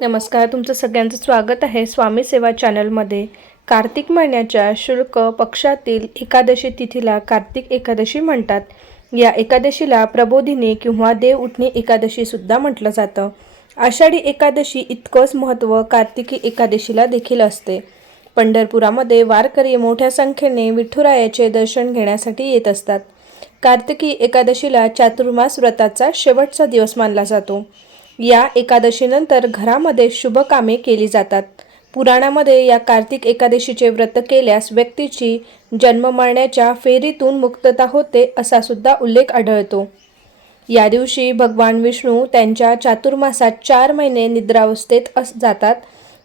नमस्कार, तुमचं सगळ्यांचं स्वागत आहे स्वामी सेवा चॅनलमध्ये। कार्तिक महिन्याच्या शुक्ल पक्षातील एकादशी तिथीला कार्तिक एकादशी म्हणतात। या एकादशीला प्रबोधिनी किंवा देव उठणी एकादशी सुद्धा म्हटलं जातं। आषाढी एकादशी इतकंच महत्त्व कार्तिकी एकादशीला देखील असते। पंढरपुरामध्ये वारकरी मोठ्या संख्येने विठुरायाचे दर्शन घेण्यासाठी येत असतात। कार्तिकी एकादशीला चातुर्मास व्रताचा शेवटचा दिवस मानला जातो। या एकादशीनंतर घरामध्ये शुभ कामे केली जातात। पुराणामध्ये या कार्तिक एकादशीचे व्रत केल्यास व्यक्तीची जन्म मरणाच्या फेरीतून मुक्तता होते असा सुद्धा उल्लेख आढळतो। या दिवशी भगवान विष्णू त्यांच्या चातुर्मासात 4 महिने निद्रावस्थेत जातात।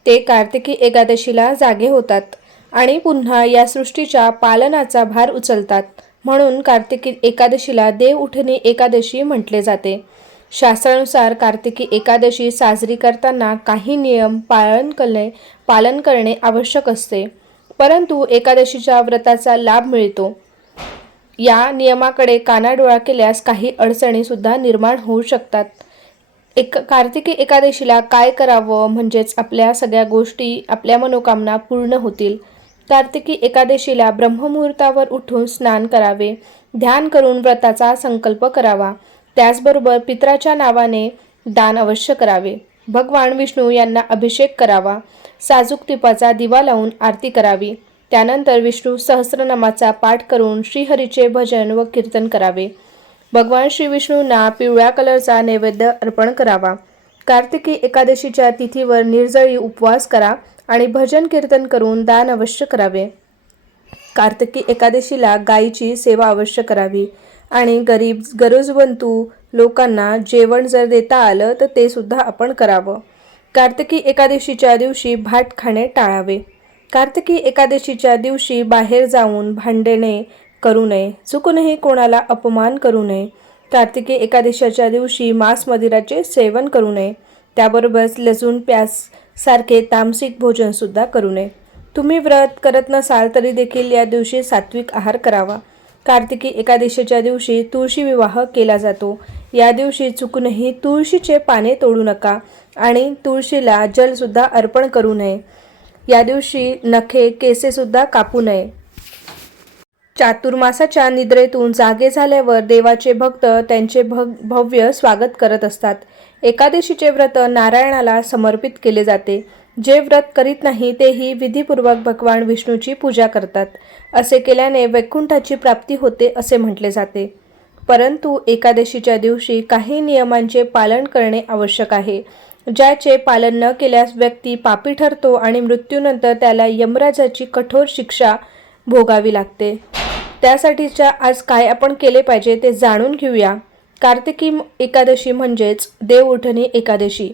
ते कार्तिकी एकादशीला जागे होतात आणि पुन्हा या सृष्टीच्या पालनाचा भार उचलतात। म्हणून कार्तिकी एकादशीला देव उठणी एकादशी म्हटले जाते। शास्त्रानुसार कार्तिकी एकादशी साजरी करताना काही नियम पालन करणे आवश्यक असते, परंतु एकादशीच्या व्रताचा लाभ मिळतो। या नियमाकडे कानाडोळा केल्यास काही अडचणी सुद्धा निर्माण होऊ शकतात। कार्तिकी एकादशीला काय करावं म्हणजेच आपल्या सगळ्या गोष्टी, आपल्या मनोकामना पूर्ण होतील। कार्तिकी एकादशीला ब्रह्ममुहूर्तावर उठून स्नान करावे, ध्यान करून व्रताचा संकल्प करावा। त्याचबरोबर पितराच्या नावाने दान अवश्य करावे। भगवान विष्णू यांना अभिषेक करावा, साजूक तुपाचा दिवा लावून आरती करावी। त्यानंतर विष्णू सहस्रनामाचा पाठ करून श्रीहरीचे भजन व कीर्तन करावे। भगवान श्री विष्णूंना पिवळ्या कलरचा नैवेद्य अर्पण करावा। कार्तिकी एकादशीच्या तिथीवर निर्जळी उपवास करा आणि भजन कीर्तन करून दान अवश्य करावे। कार्तिकी एकादशीला गायीची सेवा अवश्य करावी आणि गरजवंतू लोकांना जेवण जर देता आलं तर ते सुद्धा आपण करावं। कार्तिकी एकादशीच्या दिवशी भात खाणे टाळावे। कार्तिकी एकादशीच्या दिवशी बाहेर जाऊन भांडणे करू नये, चुकूनही कोणाला अपमान करू नये। कार्तिकी एकादशीच्या दिवशी मांस मदिराचे सेवन करू नये। त्याबरोबरच लसूण प्याज सारखे तामसिक भोजन सुद्धा करू नये। तुम्ही व्रत करत नसाल तरी देखील या दिवशी सात्विक आहार करावा। कार्तिकी एकादशीच्या दिवशी तुळशी विवाह केला जातो। या दिवशी चुकूनही तुळशीचे पाने तोडू नका आणि तुळशीला जल सुद्धा अर्पण करू नये। या दिवशी नखे केसे सुद्धा कापू नये। चातुर्मासाच्या निद्रेतून जागे झाल्यावर देवाचे भक्त त्यांचे भव्य स्वागत करत असतात। एकादशीचे व्रत नारायणाला समर्पित केले जाते। जे व्रत करीत नाही तेही विधीपूर्वक भगवान विष्णूची पूजा करतात। असे केल्याने वैकुंठाची प्राप्ती होते असे म्हटले जाते। परंतु एकादशीच्या दिवशी काही नियमांचे पालन करणे आवश्यक आहे, ज्याचे पालन न केल्यास व्यक्ती पापी ठरतो आणि मृत्यूनंतर त्याला यमराजाची कठोर शिक्षा भोगावी लागते। त्यासाठीच्या आज काय आपण केले पाहिजे ते जाणून घेऊया। कार्तिकी एकादशी म्हणजेच देव उठणी एकादशी।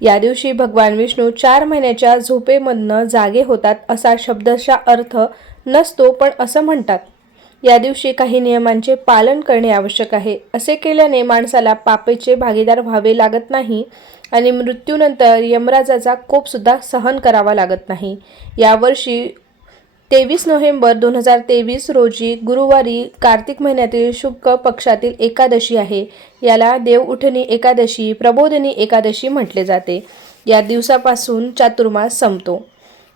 या दिवशी भगवान विष्णू 4 महिन्याच्या झोपेमधनं जागे होतात असा शब्दशः अर्थ नसतो, पण असं म्हणतात। या दिवशी काही नियमांचे पालन करणे आवश्यक आहे। असे केल्याने माणसाला पापेचे भागीदार व्हावे लागत नाही आणि मृत्यूनंतर यमराजाचा कोप सुद्धा सहन करावा लागत नाही। यावर्षी 23 नोव्हेंबर 2023 रोजी गुरुवारी कार्तिक महिन्यातील शुक्ल पक्षातील एकादशी आहे। याला देव उठणी एकादशी, प्रबोधिनी एकादशी म्हटले जाते। या दिवसापासून चातुर्मास संपतो।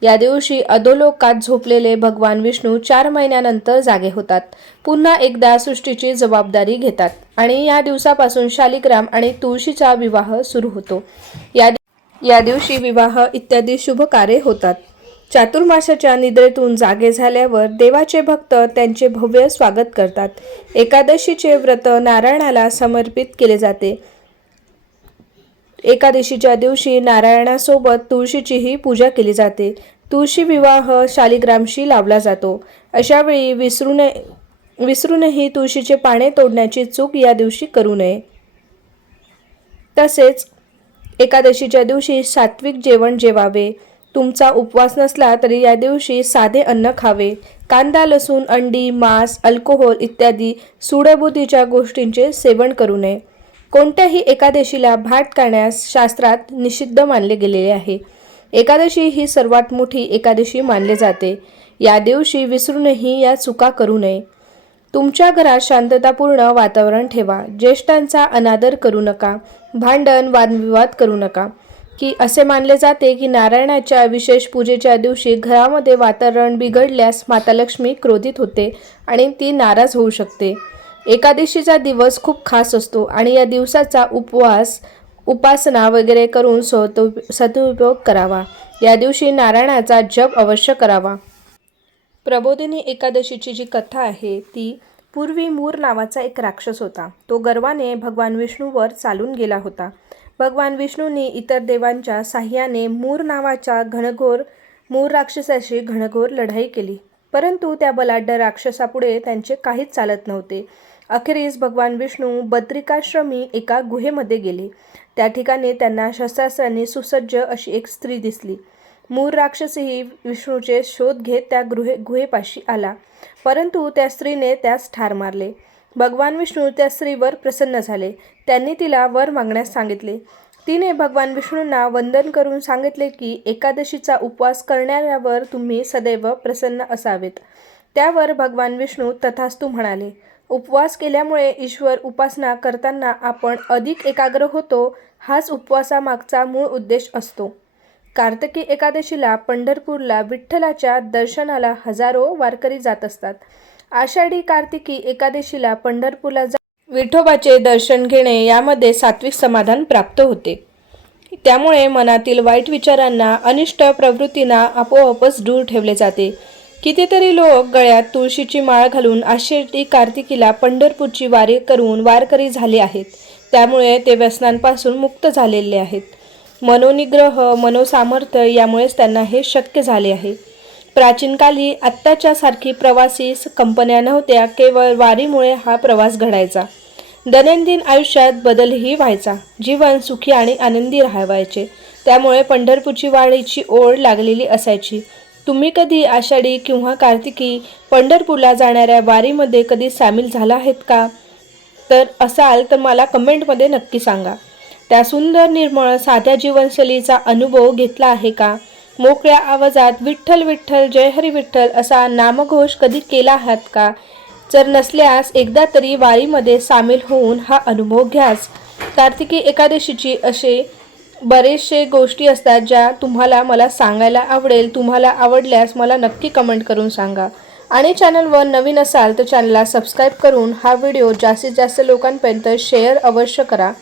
या दिवशी अधोलोकात झोपलेले भगवान विष्णू 4 महिन्यानंतर जागे होतात, पुन्हा एकदा सृष्टीची जबाबदारी घेतात आणि या दिवसापासून शालिग्राम आणि तुळशीचा विवाह सुरू होतो। या दिवशी विवाह इत्यादी शुभ कार्य होतात। चातुर्मासाच्या निद्रेतून जागे झाल्यावर देवाचे भक्त त्यांचे भव्य स्वागत करतात। एकादशीचे व्रत नारायणाला समर्पित केले जाते। एकादशीच्या दिवशी नारायणासोबत तुळशीचीही पूजा केली जाते। तुळशी विवाह शालिग्रामशी लावला जातो। अशा वेळी विसरूनही तुळशीचे पाने तोडण्याची चूक या दिवशी करू नये। तसेच एकादशीच्या दिवशी सात्विक जेवण जेवावे। तुमचा उपवास नसला तरी या दिवशी साधे अन्न खावे। कांदा, लसूण, अंडी, मांस, अल्कोहोल इत्यादी सूडबुद्धीच्या गोष्टींचे सेवन करू नये। कोणत्याही एकादशीला भात खाण्यास शास्त्रात निषिद्ध मानले गेलेले आहे। एकादशी ही सर्वात मोठी एकादशी मानली जाते। या दिवशी विसरूनही या चुका करू नये। तुमच्या घरात शांततापूर्ण वातावरण ठेवा। ज्येष्ठांचा अनादर करू नका। भांडण वादविवाद करू नका। की असे मानले जाते की नारायणाच्या विशेष पूजेच्या दिवशी घरामध्ये वातावरण बिघडल्यास माता लक्ष्मी क्रोधित होते आणि ती नाराज होऊ शकते. एकादशीचा दिवस खूप खास असतो आणि या दिवसाचा उपासना वगैरे करून सदुपयोग करावा. या दिवशी नारायणाचा जप अवश्य करावा. प्रबोधिनी एकादशीची जी कथा आहे ती पूर्वी मूर नावाचा एक राक्षस होता. तो गर्वाने भगवान विष्णूवर चालून गेला होता. भगवान विष्णूंनी इतर देवांच्या साह्याने मूर राक्षसाशी घनघोर लढाई केली, परंतु त्या बलाढ्य राक्षसापुढे त्यांचे काहीच चालत नव्हते. अखेरीस भगवान विष्णू बद्रिकाश्रमी एका गुहेमध्ये गेले. त्या ठिकाणी त्यांना शस्त्रास्त्रांनी सुसज्ज अशी एक स्त्री दिसली. मूर राक्षसही विष्णूचे शोध घेत त्या गुहेपाशी आला, परंतु त्या स्त्रीने त्यास ठार मारले. भगवान विष्णू त्या स्त्रीवर प्रसन्न झाले. त्यांनी तिला वर मागण्यास सांगितले. तिने भगवान विष्णूंना वंदन करून सांगितले की एकादशीचा उपवास करणाऱ्यावर तुम्ही सदैव प्रसन्न असावेत. त्यावर भगवान विष्णू तथास्तु म्हणाले. उपवास केल्यामुळे ईश्वर उपासना करताना आपण अधिक एकाग्र होतो, हाच उपवासामागचा मूळ उद्देश असतो. कार्तिकी एकादशीला पंढरपूरला विठ्ठलाच्या दर्शनाला हजारो वारकरी जात असतात. आषाढी कार्तिकी एकादशीला पंढरपूरला विठोबाचे दर्शन घेणे यामध्ये सात्विक समाधान प्राप्त होते. त्यामुळे मनातील वाईट विचारांना, अनिष्ट प्रवृत्तींना आपोआपच दूर ठेवले जाते. कितीतरी लोक गळ्यात तुळशीची माळ घालून आषाढी कार्तिकीला पंढरपूरची वारी करून वारकरी झाले आहेत. त्यामुळे ते व्यसनांपासून मुक्त झालेले आहेत. मनोनिग्रह, मनोसामर्थ्य यामुळेच त्यांना हे शक्य झाले आहे. प्राचीन काली आत्ताच्या सारखी प्रवासी कंपन्या नव्हत्या. केवळ वारीमुळे हा प्रवास घडायचा. दैनंदिन आयुष्यात बदलही व्हायचा. जीवन सुखी आणि आनंदी राहायचे. त्यामुळे पंढरपूरची वारीची ओढ लागलेली असायची. तुम्ही कधी आषाढी किंवा कार्तिकी पंढरपूरला जाणाऱ्या वारीमध्ये कधी सामील झाला आहेत का? तर असाल तर मला कमेंटमध्ये नक्की सांगा. त्या सुंदर, निर्मळ, साध्या जीवनशैलीचा अनुभव घेतला आहे का? मोकळ्या आवाजात विठ्ठल विठ्ठल, जय हरी विठ्ठल असा नामघोष कधी केला आहात का? जर नसल्यास एकदा तरी वारीमध्ये सामील होऊन हा अनुभव घ्याच. कार्तिकी एकादशीची असे बरेचसे गोष्टी असतात ज्या तुम्हाला मला सांगायला आवडेल. तुम्हाला आवडल्यास मला नक्की कमेंट करून सांगा. आणि चॅनलवर नवीन असाल तर चॅनलला सबस्क्राईब करून हा व्हिडिओ जास्तीत जास्त लोकांपर्यंत शेअर अवश्य करा.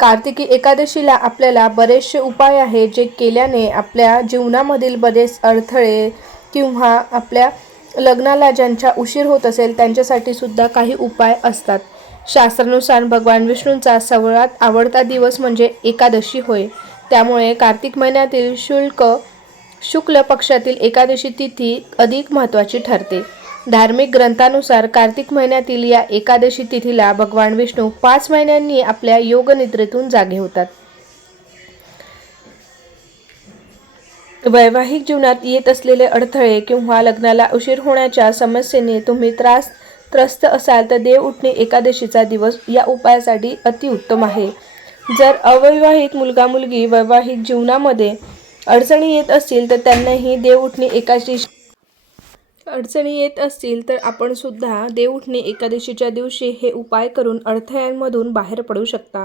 कार्तिकी एकादशीला आपल्याला बरेचसे उपाय आहेत जे केल्याने आपल्या जीवनामधील बरेच अडथळे किंवा आपल्या लग्नाला ज्यांच्या उशीर होत असेल त्यांच्यासाठी सुद्धा काही उपाय असतात. शास्त्रानुसार भगवान विष्णूंचा सर्वात आवडता दिवस म्हणजे एकादशी होय. त्यामुळे कार्तिक महिन्यातील शुक्ल पक्षातील एकादशी तिथी अधिक महत्त्वाची ठरते. धार्मिक ग्रंथानुसार कार्तिक महिन्यातील या एकादशी तिथीला भगवान विष्णू 5 महिन्यांनी आपल्या योगनिद्रेतून जागे होतात. वैवाहिक जीवनात येत असलेले अडथळे किंवा लग्नाला उशीर होण्याच्या समस्येने तुम्ही त्रस्त असाल तर देव उठणे एकादशीचा दिवस या उपायासाठी अतिउत्तम आहे. जर अविवाहित मुलगा मुलगी वैवाहिक जीवनामध्ये अडचणी येत असतील तर त्यांनाही देव उठणे आपण सुद्धा देव उठणे एकादशीच्या दिवशी हे उपाय करून अडथळ्यांमधून बाहेर पडू शकता.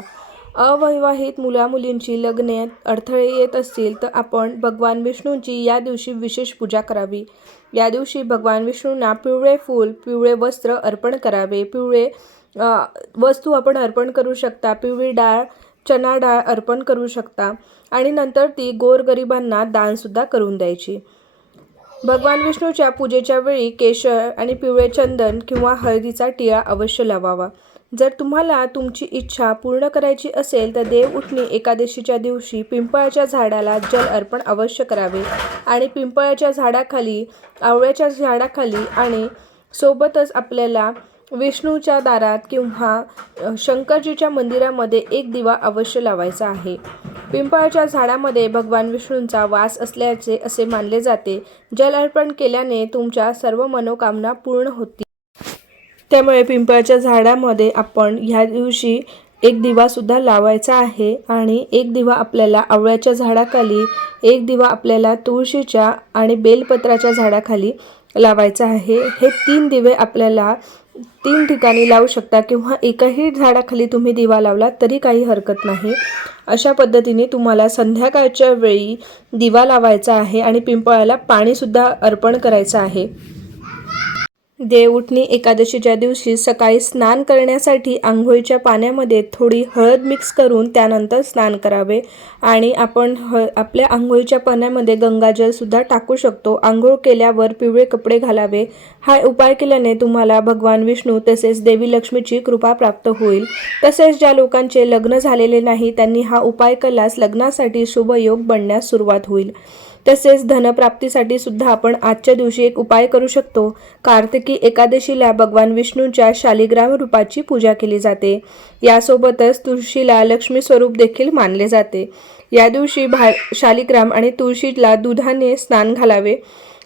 अविवाहित मुलामुलींची लग्नात अडथळे येत असतील तर आपण भगवान विष्णूंची या दिवशी विशेष पूजा करावी. या दिवशी भगवान विष्णूंना पिवळे फूल, पिवळे वस्त्र अर्पण करावे. पिवळे वस्तू आपण अर्पण करू शकता. पिवळी डाळ, चणा डाळ अर्पण करू शकता आणि नंतर ती गोरगरिबांना दानसुद्धा करून द्यायची. भगवान विष्णूच्या पूजेच्या वेळी केशर आणि पिवळे चंदन किंवा हळदीचा टिळा अवश्य लावावा. जर तुम्हाला तुमची इच्छा पूर्ण करायची असेल तर देव उठणी एकादशीच्या दिवशी पिंपळाच्या झाडाला जल अर्पण अवश्य करावे आणि पिंपळाच्या झाडाखाली, आवळ्याच्या झाडाखाली आणि सोबतच आपल्याला विष्णूच्या दारात किंवा शंकरजीच्या मंदिरामध्ये एक दिवा अवश्य लावायचा आहे. पिंपळाच्या झाडामध्ये भगवान विष्णूंचा वास असल्याचे असे मानले जाते. जल अर्पण केल्याने तुमच्या सर्व मनोकामना पूर्ण होतील. त्यामुळे पिंपळाच्या झाडामध्ये आपण ह्या दिवशी एक दिवासुद्धा लावायचा आहे आणि एक दिवा आपल्याला आवळ्याच्या झाडाखाली, एक दिवा आपल्याला तुळशीच्या आणि बेलपत्राच्या झाडाखाली लावायचा आहे. हे 3 दिवे आपल्याला 3 ठिकाणी लावू शकता किंवा एकाही झाडाखाली तुम्ही दिवा लावला तरी काही हरकत नाही. अशा पद्धतीने तुम्हाला संध्याकाळच्या वेळी दिवा लावायचा आहे आणि पिंपळाला पाणीसुद्धा अर्पण करायचं आहे। देवउठणी एकादशीच्या दिवशी सकाळी स्नान करण्यासाठी आंघोळीच्या पाण्यामध्ये थोडी हळद मिक्स करून त्यानंतर स्नान करावे आणि आपण आपल्या आंघोळीच्या पाण्यामध्ये गंगाजलसुद्धा टाकू शकतो। आंघोळ केल्यावर पिवळे कपडे घालावे। हा उपाय केल्याने तुम्हाला भगवान विष्णू तसेच देवी लक्ष्मीची कृपा प्राप्त होईल। तसेच ज्या लोकांचे लग्न झालेले नाही त्यांनी हा उपाय केल्यास लग्नासाठी शुभ योग बनण्यास सुरुवात होईल। तसेच धनप्राप्तीसाठी सुद्धा आपण आजच्या दिवशी एक उपाय करू शकतो। कार्तिकी एकादशीला भगवान विष्णूच्या शालिग्राम रूपाची पूजा केली जाते। यासोबतच तुळशीला लक्ष्मी स्वरूप देखील मानले जाते। या दिवशी शालिग्राम आणि तुळशीला दुधाने स्नान घालावे।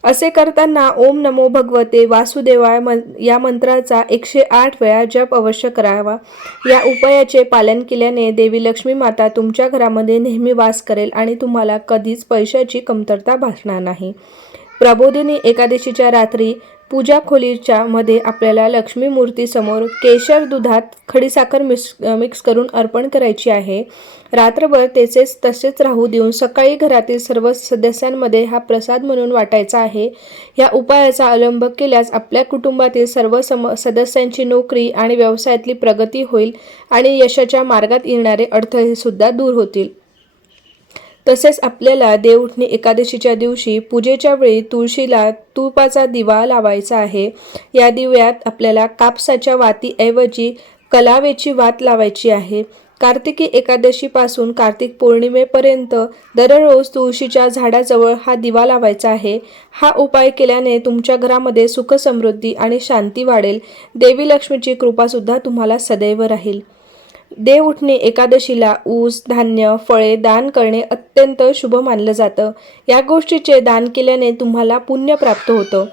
असे करताना ओम नमो भगवते वासुदेवाय या मंत्राचा 108 वेळा जप अवश्य करावा। या उपायाचे पालन केल्याने देवी लक्ष्मी माता तुमच्या घरामध्ये नेहमी वास करेल आणि तुम्हाला कधीच पैशाची कमतरता भासणार नाही। प्रबोधिनी एकादशीच्या रात्री पूजा खोलीच्या मध्ये आपल्याला लक्ष्मी मूर्ती समोर केशर दुधात खडीसाखर मिक्स करून अर्पण करायची आहे। रात्रभर तसेच राहू देऊन सकाळी घरातील सर्व सदस्यांमध्ये हा प्रसाद म्हणून वाटायचा आहे। या उपायाचा अवलंब केल्यास आपल्या कुटुंबातील सर्व सदस्यांची नोकरी आणि व्यवसायातली प्रगती होईल आणि यशाच्या मार्गात येणारे अडथळे सुद्धा दूर होतील। तसेच आपल्याला देवउठणी एकादशीच्या दिवशी पूजेच्या वेळी तुळशीला तुपाचा दिवा लावायचा आहे। या दिव्यात आपल्याला कापसाच्या वातीऐवजी कलावेची वात लावायची आहे। कार्तिकी एकादशीपासून कार्तिक पौर्णिमेपर्यंत दररोज तुळशीच्या झाडाजवळ हा दिवा लावायचा आहे। हा उपाय केल्याने तुमच्या घरामध्ये सुख समृद्धी आणि शांती वाढेल। देवी लक्ष्मीची कृपा सुद्धा तुम्हाला सदैव राहील। देवउठणी एकादशीला ऊस, धान्य, फळे दान करणे अत्यंत शुभ मानलं जातं। या गोष्टीचे दान केल्याने तुम्हाला पुण्य प्राप्त होतं।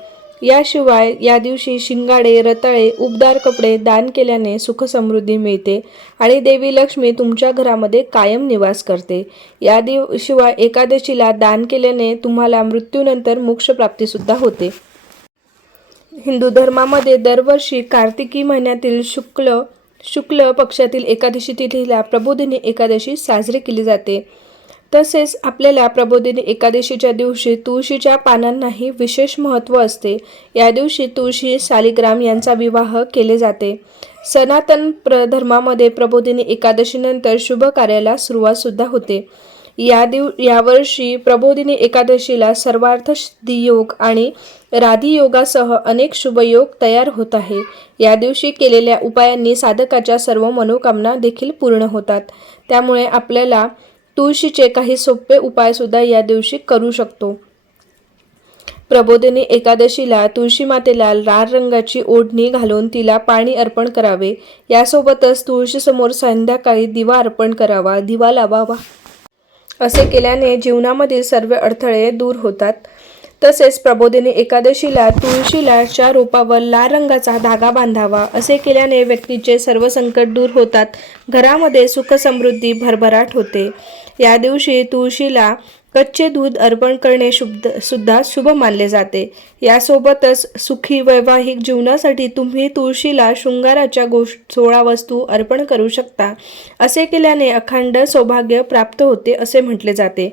याशिवाय या दिवशी शिंगाडे, रताळे, उबदार कपडे दान केल्याने सुख समृद्धी मिळते आणि देवी लक्ष्मी तुमच्या घरामध्ये कायम निवास करते। या शिवाय एकादशीला दान केल्याने तुम्हाला मृत्यूनंतर मोक्ष प्राप्ती सुद्धा होते। हिंदू धर्मामध्ये दरवर्षी कार्तिकी महिन्यातील शुक्ल पक्षातील एकादशी तिथीला प्रबोधिनी एकादशी साजरी केली जाते। तसेच आपल्याला प्रबोधिनी एकादशीच्या दिवशी तुळशीच्या पानांनाही विशेष महत्त्व असते। या दिवशी तुळशी शालिग्राम यांचा विवाह केले जाते। सनातन धर्मामध्ये प्रबोधिनी एकादशीनंतर शुभ कार्याला सुरुवात सुद्धा होते। यावर्षी प्रबोधिनी एकादशीला सर्वार्थ सिद्धियोग आणि राधियोगासह अनेक शुभयोग तयार होत आहे। या दिवशी केलेल्या उपायांनी साधकाच्या सर्व मनोकामना देखील पूर्ण होतात। त्यामुळे आपल्याला तुळशीचे काही सोपे उपाय सुद्धा या दिवशी करू शकतो। प्रबोधिनी एकादशीला तुळशी मातेला लाल रंगाची ओढणी घालून तिला पाणी अर्पण करावे। यासोबतच तुळशीसमोर संध्याकाळी दिवा अर्पण करावा, दिवा लावावा। असे केल्याने जीवनामधील सर्व अडथळे दूर होतात। तसेच प्रबोधिनी एकादशीला तुळशीच्या रोपावर लाल रंगाचा धागा बांधावा। असे केल्याने व्यक्तीचे सर्व संकट दूर होतात, घरामध्ये सुख समृद्धी भरभराट होते। या दिवशी तुळशीला कच्चे दूध अर्पण करणे सुद्धा शुभ मानले जाते। यासोबतच सुखी वैवाहिक जीवनासाठी तुम्ही तुळशीला शृंगाराच्या 16 वस्तू अर्पण करू शकता। असे केल्याने अखंड सौभाग्य प्राप्त होते असे म्हटले जाते।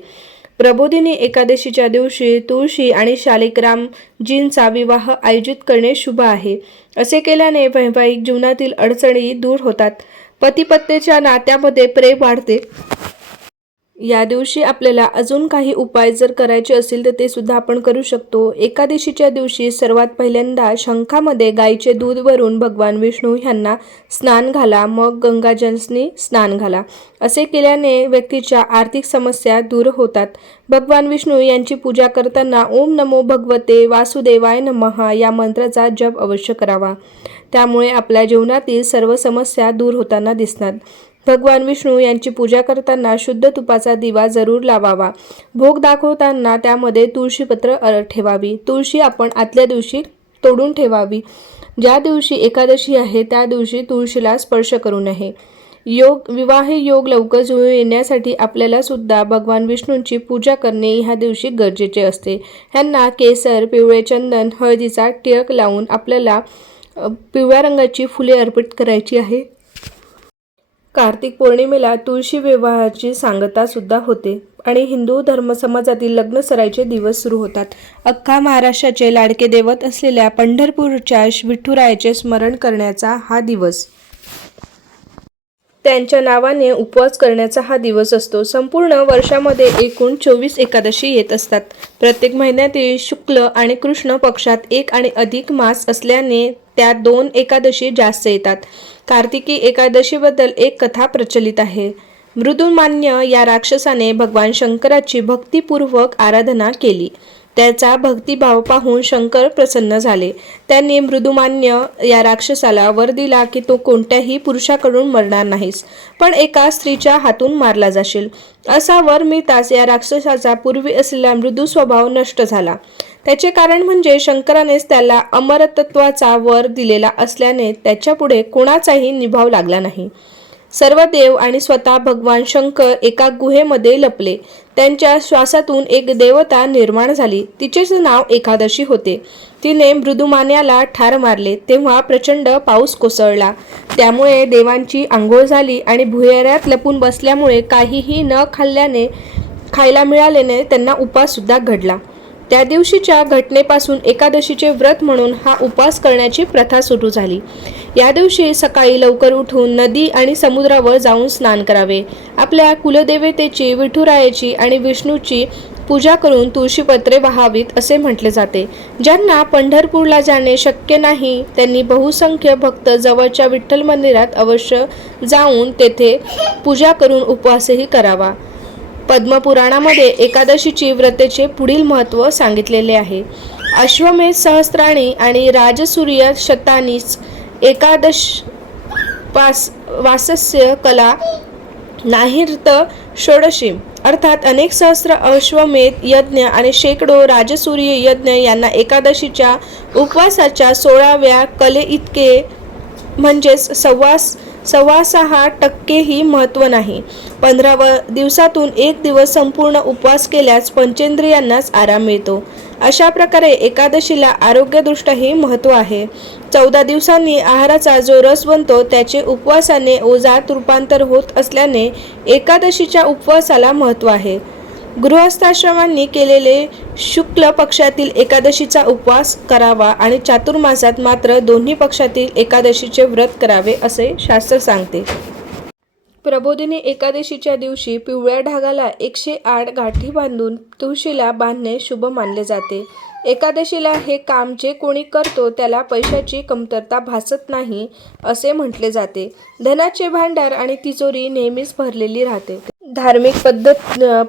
प्रबोधिनी एकादशीच्या दिवशी तुळशी आणि शालिग्रामजींचा विवाह आयोजित करणे शुभ आहे। असे केल्याने वैवाहिक जीवनातील अडचणी दूर होतात, पती-पत्नीच्या नात्यामध्ये प्रेम वाढते। या दिवशी आपल्याला अजून काही उपाय जर करायचे असतील तर ते सुद्धा आपण करू शकतो। एकादशीच्या दिवशी सर्वात पहिल्यांदा शंखामध्ये गाईचे दूध भरून भगवान विष्णू यांना स्नान घाला, मग गंगाजलने स्नान घाला। असे केल्याने व्यक्तीच्या आर्थिक समस्या दूर होतात। भगवान विष्णू यांची पूजा करताना ओम नमो भगवते वासुदेवाय नमः या मंत्राचा जप अवश्य करावा। त्यामुळे आपल्या जीवनातील सर्व समस्या दूर होताना दिसतात। भगवान विष्णू यांची पूजा करताना शुद्ध तुपाचा दिवा जरूर लावावा। भोग दाखवताना त्यामध्ये तुळशीपत्र ठेवावी। तुळशी आपण आदल्या दिवशी तोडून ठेवावी। ज्या दिवशी एकादशी आहे त्या दिवशी तुळशीला स्पर्श करू नये। विवाह योग लवकर जुळून येण्यासाठी आपल्याला सुद्धा भगवान विष्णूंची पूजा करणे ह्या दिवशी गरजेचे असते। ह्यांना केसर, पिवळे चंदन, हळदीचा टिळक लावून आपल्याला पिवळ्या रंगाची फुले अर्पित करायची आहे। कार्तिक पौर्णिमेला तुळशी विवाहाची सांगता सुद्धा होते आणि हिंदू धर्म समाजातील लग्न सराईचे दिवस सुरू होतात. अख्खा महाराष्ट्राचे लाडके दैवत असलेल्या पंढरपूरच्या विठुरायाचे स्मरण करण्याचा हा दिवस, त्यांच्या नावाने उपवास करण्याचा हा दिवस असतो. संपूर्ण वर्षामध्ये एकूण 24 एकादशी येत असतात. प्रत्येक महिन्यातील शुक्ल आणि कृष्ण पक्षात एक आणि अधिक मास असल्याने त्यात 2 एकादशी जास्त येतात. कार्तिकी एकादशीबद्दल एक कथा प्रचलित आहे. मृदुमान्य या राक्षसाने भगवान शंकराची भक्तिपूर्वक आराधना केली. त्याचा भक्तिभाव पाहून शंकर प्रसन्न झाले. त्यांनी मृदुमान्य या राक्षसाला वर दिला की तो कोणत्याही पुरुषाकडून मरणार नाहीस, पण एका स्त्रीच्या हातून मारला जाशील. असा वर मिळताच या राक्षसाचा पूर्वी असलेला मृदू स्वभाव नष्ट झाला. त्याचे कारण म्हणजे शंकरानेच त्याला अमरतत्वाचा वर दिलेला असल्याने त्याच्यापुढे कोणाचाही निभाव लागला नाही. सर्व देव आणि स्वतः भगवान शंकर एका गुहेमध्ये लपले. त्यांच्या श्वासातून एक देवता निर्माण झाली. तिचेच नाव एकादशी होते. तिने मृदुमान्याला ठार मारले तेव्हा प्रचंड पाऊस कोसळला. त्यामुळे देवांची आंघोळ झाली आणि भुयारात लपून बसल्यामुळे काहीही न खायला मिळाल्याने त्यांना उपास सुद्धा घडला. त्या दिवशीच्या घटनेपासून एकादशीचे व्रत म्हणून हा उपवास करण्याची प्रथा सुरू झाली. या दिवशी सकाळी लवकर उठून नदी आणि समुद्रावर जाऊन स्नान करावे. आपल्या कुलदेवतेची, विठुरायाची आणि विष्णूची पूजा करून तुळशीपत्रे वाहावीत असे म्हटले जाते. ज्यांना पंढरपूरला जाणे शक्य नाही त्यांनी बहुसंख्य भक्त जवळच्या विठ्ठल मंदिरात अवश्य जाऊन तेथे पूजा करून उपवासही करावा. पद्मपुराणामध्ये एकादशीची व्रतेचे पुढील महत्त्व सांगितलेले आहे. अश्वमेध सहस्त्राणी आणि राजसूय शतानीच एकादश वासस्य कला नाहीर्त षोडशी, अर्थात अनेक सहस्त्र अश्वमेध यज्ञ आणि शेकडो राजसूय यज्ञ यांना एकादशीच्या उपवासाच्या 16व्या कलेइतके म्हणजेच 6.6% महत्त्व नाही. 15 दिवसातून एक दिवस संपूर्ण उपवास केल्यास पंचेंद्रियांनाच आराम मिळतो. अशा प्रकारे एकादशीला आरोग्यदृष्ट्याही महत्त्व आहे. 14 दिवसांनी आहाराचा जो रस बनतो त्याचे उपवासाने ओझात रूपांतर होत असल्याने एकादशीच्या उपवासाला महत्त्व आहे. गृहस्थाश्रमांनी केलेले शुक्ल पक्षातील एकादशीचा उपवास करावा आणि चातुर्मासात मात्र दोन्ही पक्षातील एकादशीचे व्रत करावे असे शास्त्र सांगते. प्रबोधिनी एकादशीच्या दिवशी पिवळ्या ढागाला 108 गाठी बांधून तुळशीला बांधणे शुभ मानले जाते. एकादशीला हे काम जे कोणी करतो त्याला पैशाची कमतरता भासत नाही असे म्हटले जाते. धनाचे भांडार आणि तिजोरी नेहमीच भरलेली राहते. धार्मिक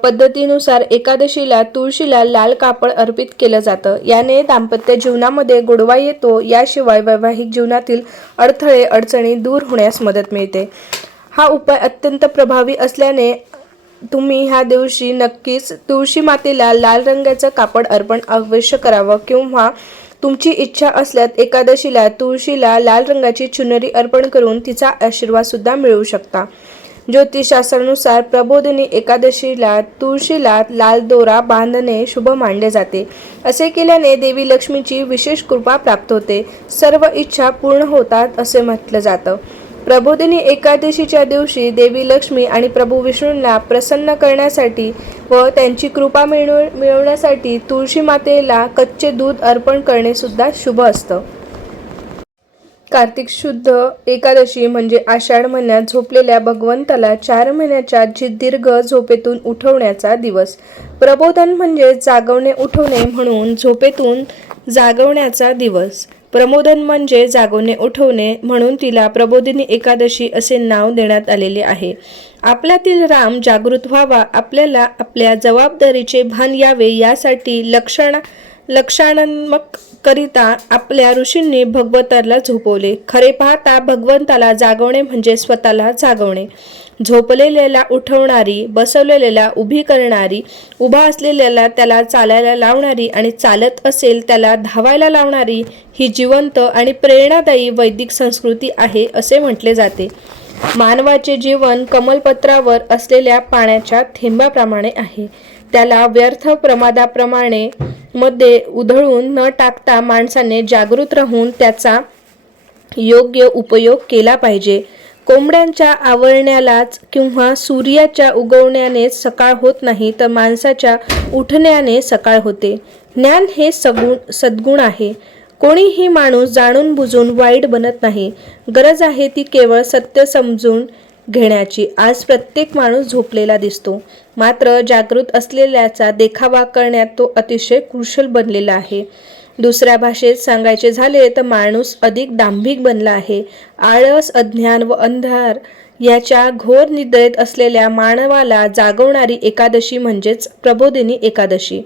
पद्धतीनुसार एकादशीला तुळशीला लाल कापड अर्पित केलं जातं. याने दाम्पत्य जीवनामध्ये गोडवा येतो. याशिवाय वैवाहिक जीवनातील अडथळे अडचणी दूर होण्यास मदत मिळते. हा उपाय अत्यंत प्रभावी असल्याने तुम्ही ह्या दिवशी नक्कीच तुळशी मातेला लाल रंगाचं कापड अर्पण अवश्य करावं किंवा तुमची इच्छा असल्यास एकादशीला तुळशीला लाल रंगाची चुनरी अर्पण करून तिचा आशीर्वाद सुद्धा मिळवू शकता. ज्योतिषशास्त्रानुसार प्रबोधिनी एकादशीला तुळशीला लाल दोरा बांधणे शुभ मानले जाते. असे केल्याने देवी लक्ष्मीची विशेष कृपा प्राप्त होते. सर्व इच्छा पूर्ण होतात असे म्हटलं जातं. प्रबोधिनी एकादशीच्या दिवशी देवी लक्ष्मी आणि प्रभू विष्णूंना प्रसन्न करण्यासाठी व त्यांची कृपा मिळवण्यासाठी तुळशी मातेला कच्चे दूध अर्पण करणे सुद्धा शुभ असतं. कार्तिक शुद्ध एकादशी म्हणजे आषाढ महिन्यात झोपलेल्या भगवंताला 4 महिन्याच्या दीर्घ झोपेतून उठवण्याचा दिवस. प्रबोधन म्हणजे जागवणे, उठवणे म्हणून झोपेतून जागवण्याचा दिवस. प्रबोधन म्हणजे जागवणे, उठवणे म्हणून तिला प्रबोधिनी एकादशी असे नाव देण्यात आलेले आहे. आपल्यातील राम जागृत व्हावा, आपल्याला आपल्या जबाबदारीचे भान यावे यासाठी लक्षणात्मक करिता आपल्या ऋषींनी भगवंताला झोपवले. खरे पाहता भगवंताला जागवणे म्हणजे स्वतःला जागवणे. झोपलेल्याला उठवणारी, बसवलेल्याला उभी करणारी, उभा असलेल्याला त्याला चालायला लावणारी आणि चालत असेल त्याला धावायला लावणारी ही जिवंत आणि प्रेरणादायी वैदिक संस्कृती आहे असे म्हटले जाते. मानवाचे जीवन कमलपत्रावर असलेल्या पाण्याच्या थेंबाप्रमाणे आहे. त्याला व्यर्थ प्रमादाप्रमाणे मध्ये उधळून न टाकता माणसाने जागृत राहून त्याचा योग्य उपयोग केला पाहिजे. कोंबड्यांच्या आवरण्यालाच किंवा सूर्याच्या उगवण्यानेच सकाळ होत नाही, तर माणसाच्या उठण्याने सकाळ होते. ज्ञान हे सद्गुण आहे. कोणीही माणूस जाणून बुजून वाईट बनत नाही. गरज आहे ती केवळ सत्य समजून घेण्याची. आज प्रत्येक माणूस झोपलेला दिसतो, मात्र जागृत असलेल्याचा देखावा करण्यात तो अतिशय कुशल बनलेला आहे. दुसऱ्या भाषेत सांगायचे झाले तर माणूस अधिक दांभिक बनला आहे. आळस, अज्ञान व अंधार याच्या घोर निद्रेत असलेल्या मानवाला जागवणारी एकादशी म्हणजेच प्रबोधिनी एकादशी.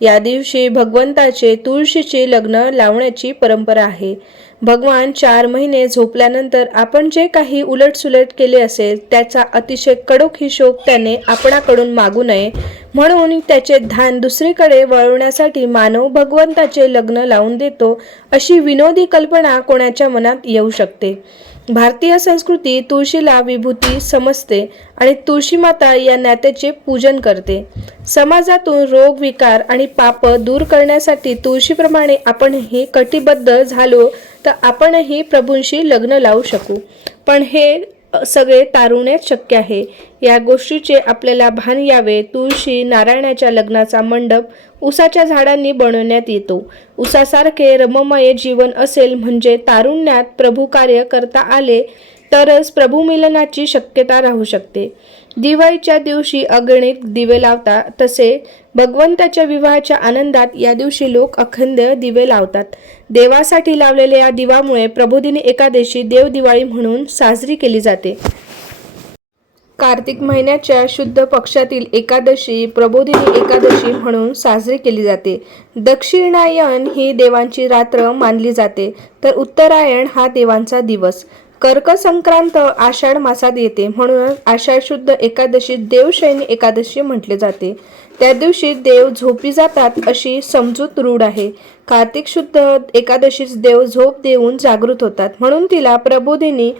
या दिवशी भगवंताचे तुळशीचे लग्न लावण्याची परंपरा आहे. भगवान 4 महिने झोपल्यानंतर आपण जे काही उलटसुलट केले असेल त्याचा अतिशय कडक हिशोब त्याने आपणाकडून मागू नये, म्हणून त्याचे ध्यान दुसरीकडे वळवण्यासाठी मानव भगवंताचे लग्न लावून देतो, अशी विनोदी कल्पना कोणाच्या मनात येऊ शकते. भारतीय संस्कृती तुळशीला विभूती समजते आणि तुळशीमाता या नात्याचे पूजन करते. समाजातून रोग, विकार आणि पाप दूर करण्यासाठी तुळशीप्रमाणे आपणही कटिबद्ध झालो तर आपणही प्रभूंशी लग्न लावू शकू. पण हे सगळे तारुण्यात शक्य आहे. या गोष्टीचे आपल्याला भान यावे. तुळशी नारायणाच्या लग्नाचा मंडप उसाच्या झाडांनी बनवण्यात येतो. उसासारखे रममय जीवन असेल म्हणजे तारुण्यात प्रभू कार्य करता आले तरच प्रभूमिलनाची शक्यता राहू शकते. दिवाळीच्या दिवशी अगणित दिवे लावतात, तसे भगवंताच्या विवाहाच्या आनंदात या दिवशी लोक अखंड दिवे लावतात. देवासाठी लावलेल्या या दिवामुळे प्रबोधिनी एकादशी देवदिवाळी म्हणून साजरी केली जाते. कार्तिक महिन्याच्या शुद्ध पक्षातील एकादशी प्रबोधिनी एकादशी म्हणून साजरी केली जाते. दक्षिणायन ही देवांची रात्र मानली जाते, तर उत्तरायण हा देवांचा दिवस. कर्क संक्रांत आषाढ मासात येते, म्हणून आषाढ शुद्ध एकादशी देवशयनी एकादशी म्हटले जाते. त्या दिवशी देव झोपी जातात अशी समजूत रूढ आहे. कार्तिक शुद्ध एकादशीस देव झोप देऊन जागृत होतात, म्हणून तिला प्रबोधिनी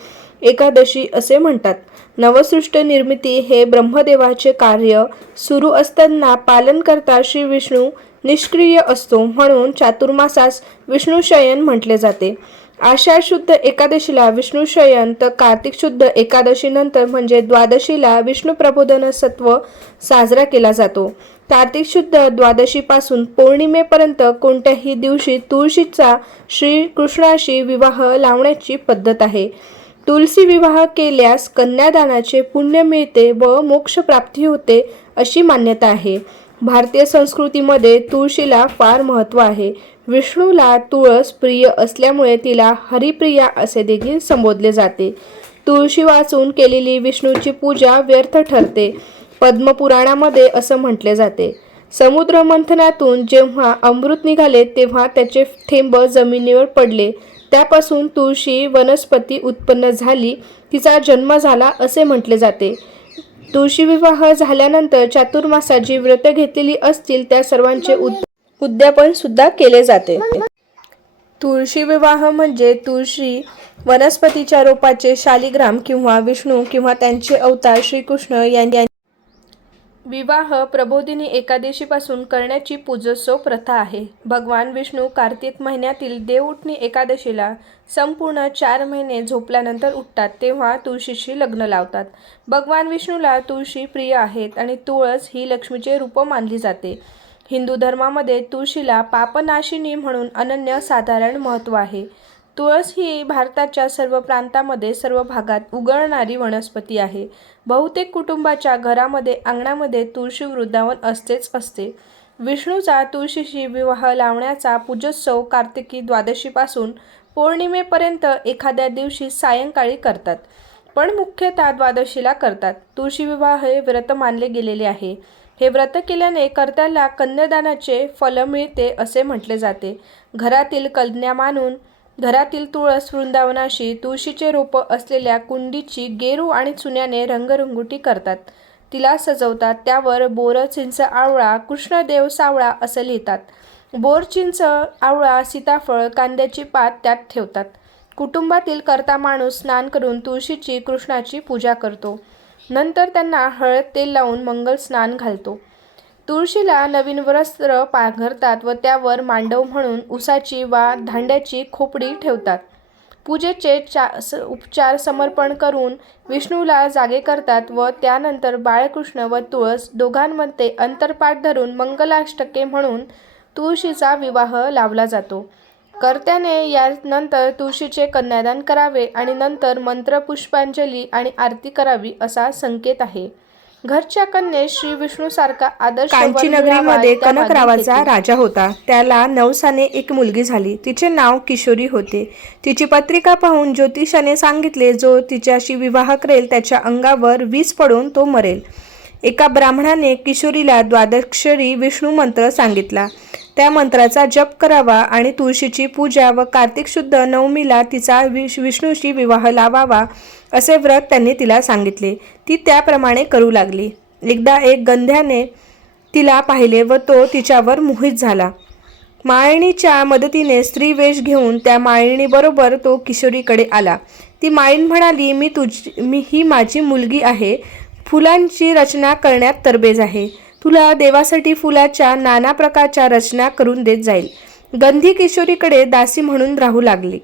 एकादशी असे म्हणतात. नवसृष्ट निर्मिती हे ब्रह्मदेवाचे कार्य सुरू असताना पालन करता श्री विष्णू निष्क्रिय असतो, म्हणून चातुर्मासास विष्णुशयन म्हटले जाते. आषाढ शुद्ध एकादशीला विष्णुशयन तर कार्तिक शुद्ध एकादशी नंतर म्हणजे द्वादशीला विष्णू प्रबोधन सत्व साजरा केला जातो. कार्तिक शुद्ध द्वादशीपासून पौर्णिमेपर्यंत कोणत्याही दिवशी तुळशीचा श्रीकृष्णाशी विवाह लावण्याची पद्धत आहे. तुलसी विवाह केल्यास कन्यादानाचे पुण्य मिळते व मोक्ष प्राप्ती होते अशी मान्यता आहे. भारतीय संस्कृतीमध्ये तुळशीला फार महत्त्व आहे. विष्णूला तुळस प्रिय असल्यामुळे तिला हरिप्रिया असे देखील संबोधले जाते. तुळशी वाचून केलेली विष्णूची पूजा व्यर्थ ठरते. पद्मपुराणामध्ये असं म्हटले जाते, समुद्र मंथनातून जेव्हा अमृत निघाले तेव्हा त्याचे थेंब जमिनीवर पडले. त्यापासून तुळशी वनस्पती उत्पन्न झाली, तिचा जन्म झाला असे म्हटले जाते. तुळशी विवाह झाल्यानंतर चातुर्मासात जी व्रते घेतलेली असतील त्या सर्वांचे उद्यापन सुद्धा केले जाते. तुळशी विवाह म्हणजे तुळशी वनस्पतीच्या रोपाचे शालिग्राम किंवा विष्णू किंवा त्यांचे अवतार श्रीकृष्ण यांनी विवाह प्रबोधिनी एकादशीपासून करण्याची पूजोत्सव प्रथा आहे. भगवान विष्णू कार्तिक महिन्यातील देवउठणी एकादशीला संपूर्ण 4 महिने झोपल्यानंतर उठतात, तेव्हा तुळशीशी लग्न लावतात. भगवान विष्णूला तुळशी प्रिय आहेत आणि तुळस ही लक्ष्मीचे रूप मानली जाते. हिंदू धर्मामध्ये तुळशीला पापनाशिनी म्हणून अनन्यसाधारण महत्त्व आहे. तुळस ही भारताच्या सर्व प्रांतांमध्ये सर्व भागात उगवणारी वनस्पती आहे. बहुतेक कुटुंबाच्या घरामध्ये अंगणामध्ये तुळशी वृंदावन असतेच असते. विष्णूचा तुळशीशी विवाह लावण्याचा पूजोत्सव कार्तिकी द्वादशीपासून पौर्णिमेपर्यंत एखाद्या दिवशी सायंकाळी करतात, पण मुख्यतः द्वादशीला करतात. तुळशी विवाह हे व्रत मानले गेलेले आहे. हे व्रत केल्याने कर्त्याला कन्यादानाचे फल मिळते असे म्हटले जाते. घरातील कन्या मानून घरातील तुळस वृंदावनाशी तुळशीचे रोप असलेल्या कुंडीची गेरू आणि चुन्याने रंगरंगोटी करतात. तिला सजवतात. त्यावर बोर, चिंच, आवळा, कृष्णदेव सावळा असं लिहितात. बोर, चिंच, आवळा, सीताफळ, कांद्याची पात त्यात ठेवतात. कुटुंबातील कर्ता माणूस स्नान करून तुळशीची कृष्णाची पूजा करतो. नंतर त्यांना हळद तेल लावून मंगल स्नान घालतो. तुळशीला नवीन वस्त्र पांघरतात व त्यावर मांडव म्हणून उसाची वा धांड्याची खोपडी ठेवतात. पूजेचे उपचार समर्पण करून विष्णूला जागे करतात व त्यानंतर बाळकृष्ण व तुळस दोघांमध्ये अंतरपाठ धरून मंगलाष्टके म्हणून तुळशीचा विवाह लावला जातो. कर्त्याने यानंतर तुळशीचे कन्यादान करावे आणि नंतर मंत्र, पुष्पांजली आणि आरती करावी असा संकेत आहे. घरच्या कन्येस श्री विष्णूसारखा आदर्श कांची नगरीमध्ये कनक नावाचा राजा होता. त्याला नवसाने एक मुलगी झाली. तिचे नाव किशोरी होते. तिची पत्रिका पाहून ज्योतिषाने सांगितले, जो तिच्याशी विवाह करेल त्याच्या अंगावर वीज पडून तो मरेल. एका ब्राह्मणाने किशोरीला द्वादक्षरी विष्णू मंत्र सांगितला. त्या मंत्राचा जप करावा आणि तुळशीची पूजा व कार्तिक शुद्ध नवमीला तिचा विष्णूशी विवाह लावावा असे व्रत त्यांनी तिला सांगितले. ती त्याप्रमाणे करू लागली. एकदा एक गंध्याने तिला पाहिले व तो तिच्यावर मोहित झाला. माळिणीच्या मदतीने स्त्री वेश घेऊन त्या माळिणीबरोबर तो किशोरीकडे आला. ती माळीण म्हणाली, मी ही माझी मुलगी आहे. फुलांची रचना करण्यात तरबेज आहे. तुला देवासाठी फुलाच्या नाना प्रकारच्या रचना करून देत जाईल. गंधी किशोरीकडे दासी म्हणून राहू लागली.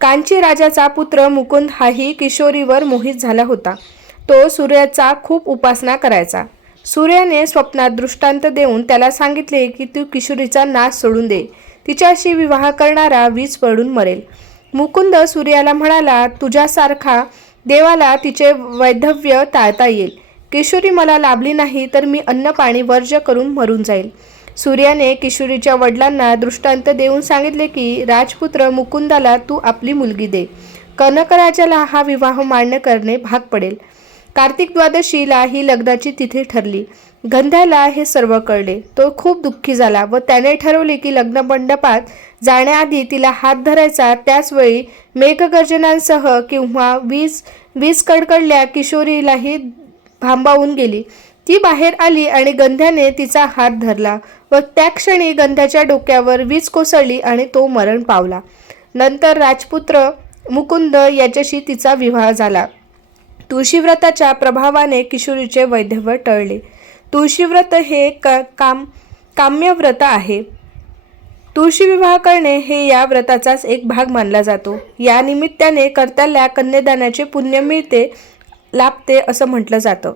कांची राजाचा पुत्र मुकुंद हाही किशोरीवर मोहित झाला होता. तो सूर्याचा खूप उपासना करायचा. सूर्याने स्वप्नात दृष्टांत देऊन त्याला सांगितले की तू किशोरीचा नाश सोडून दे. तिच्याशी विवाह करणारा वीज पडून मरेल. मुकुंद सूर्याला म्हणाला, तुझ्यासारखा देवाला तिचे वैधव्य टाळता येईल. किशोरी मला लाभली नाही तर मी अन्न पाणी वर्ज्य करून मरून जाईल. सूर्याने किशोरीच्या वडिलांना दृष्टांत देऊन सांगितले की राजपुत्र मुकुंदाला तू आपली मुलगी दे. कनकराजाला हा विवाह मान्य करणे भाग पडेल. कार्तिक द्वादशीला ही लग्नाची तिथी ठरली. गंध्याला हे सर्व कळले. तो खूप दुःखी झाला व त्याने ठरवले की लग्न मंडपात जाण्याआधी तिला हात धरायचा. त्याचवेळी मेघगर्जनांसह किंवा वीज कडकडल्या किशोरीलाही भांबावून गेली. ती बाहेर आली आणि गंध्याने तिचा हात धरला व त्या क्षणी गंध्याच्या डोक्यावर वीज कोसळली आणि तो मरण पावला. नंतर राजपुत्र मुकुंद याच्याशी तिचा विवाह झाला. तुळशीव्रताच्या प्रभावाने किशोरीचे वैधव्य टळले. तुळशीव्रत हे काम्य व्रत आहे. तुळशी विवाह करणे हे या व्रताचाच एक भाग मानला जातो. या निमित्ताने कर्त्याला कन्यादानाचे पुण्य लाभते असं म्हटलं जातं.